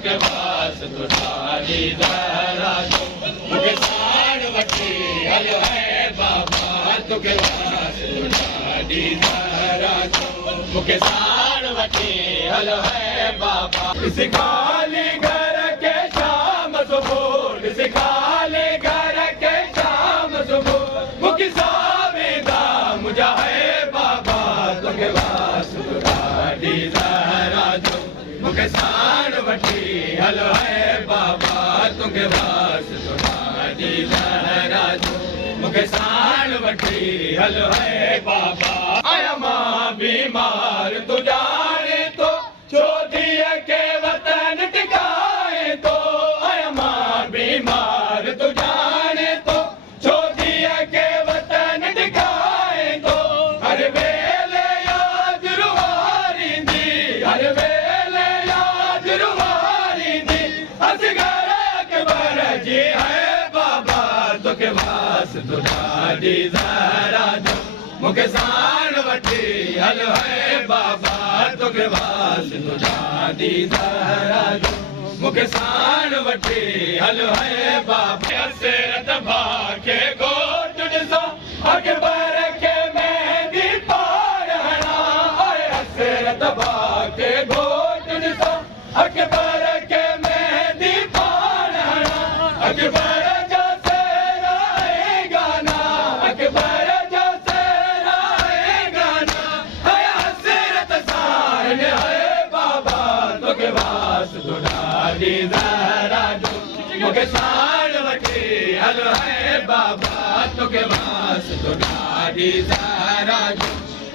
तोखे वास तो ॾाढी ज़हरा जो मूंखे साण वठी हलो है बाबा तोखे वास तो ॾाढी ज़हरा जो मूंखे साण वठी हलो है बाबा ॾिस ख़ाली घर के शाम सुबुह ॾिस ख़ाली घर के शाम सुबुह मूंखे सावेदा मुंहिंजा है बाबा तोखे वास तो ॾाढी ज़हरा जो मूंखे साण वठी हलो है बाबा तोखे वास तो ॾाढी ज़हरा जो मूंखे साण वठी हलो है बाबा आया मां बीमार तूं ॼाणे थो छो धीअ खे वतन टिकाए थो आया मां बीमार तूं ॼाणे थो छो धीअ खे वतन टिकाए थो हर वेले यादि रुवारींदी हर वेले यादि रुवारींदी असगर अकबर जी है बाबा तोखे वास तो ॾाढी ज़हरा जो मूंखे साण वठी हलो है बाबा तोखे वास तो ॾाढी ज़हरा जो मूंखे साण वठी हलो है बाबा हसरत भाउ खे घोट ॾिसो अकबर खे मेहंदी पार हणा ओए हसरत भाउ खे घोट ॾिसो अकबर खे मेहंदी पार हणा अकबर जा सेराए गाना अकबर जा सेराए गाना हया हसरत साहिल है बाबा तोखे वास तो ॾाढी ज़हरा जो मूंखे साण वठी हलो है बाबा तोखे वास तो ॾाढी ज़हरा जो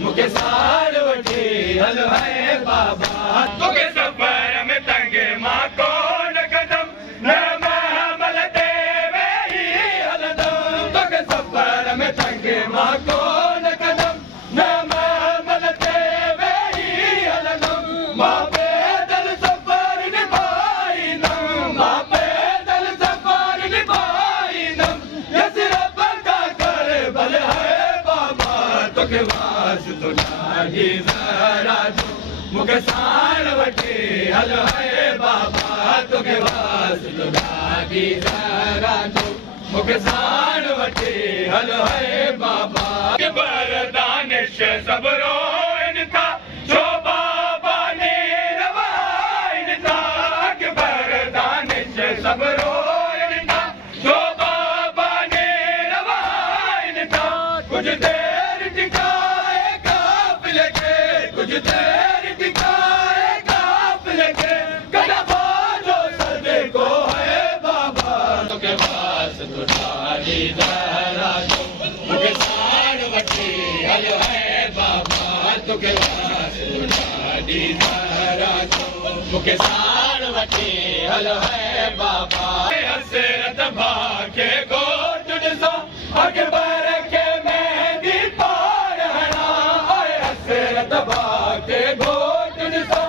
मूंखे साण वठी हलो है बाबा तोखे सफ़र में तंग मां कोन कदम न महमल ते वेही हलंदुमि तोखे सफ़र में तंग मां कोन कदम न महमल ते वेही हलंदुमि मां पैदल सफ़र निभाईंदुमि मां पैदल सफ़र निभाईंदुमि यसरब का करबल है बाबा तोखे वास तो ॾाढी ज़हरा जो मूंखे साण वठी हलो है बाबा तोखे वास तो ॾाढी ज़हरा जो मूंखे साण वठी हलो है बाबा अकबर दानिश सभु रोइनि था छो बाबा ने रवाइनि था अकबर दानिश सभु रोइनि था छो बाबा ने रवाइनि था कुझु देर टिकाए काफ़िले खे कुझु देर टिकाए काफ़िले खे कॾहिं बाजो सदको है बाबा तोखे वास तो ॾाढी ज़हरा जो मूंखे साण वठी हलो है बाबा तोखे वास तो ॾाढी ज़हरा जो मूंखे साण वठी हलो है बाबा हसरत भाउ खे घोट ॾिसो अकबर खे मेहंदी पार हणा ओए हसरत भाउ खे घोट ॾिसो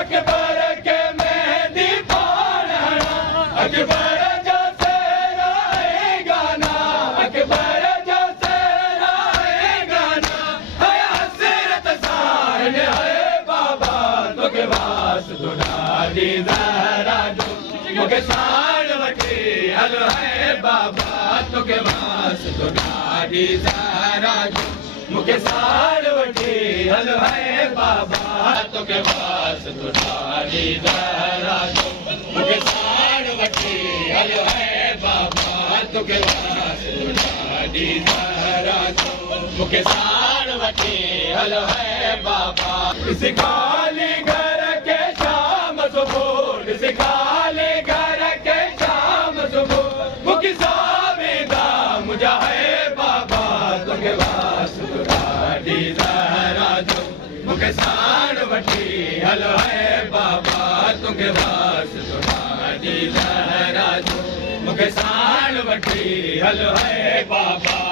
अकबर खे मेहंदी पार हणा अकबर जा सेराए गाना अकबर जा सेराए गाना हया हसरत साहिल है बाबा तोखे वास तो ॾाढी ज़हरा जो मूंखे साण वठी हलो है बाबा तोखे वास तो ॾाढी ज़हरा जो मूंखे साण वठी हलो है बाबा तोखे वास तो ॾाढी ज़हरा जो मूंखे साण वठी हलो है बाबा तोखे वास तो ॾाढी ज़हरा जो मूंखे साण वठी हलो है बाबा ॾिस ख़ाली घर के शाम सुबुह ॾिस ख़ाली घर के शाम सुबुह मूंखे सावेदा मुंहिंजा है बाबा तोखे वास तो ॾाढी ज़हरा जो मूंखे साण वठी हलो है बाबा तोखे वास तो ॾाढी ज़हरा जो मूंखे साण वठी हलो है बाबा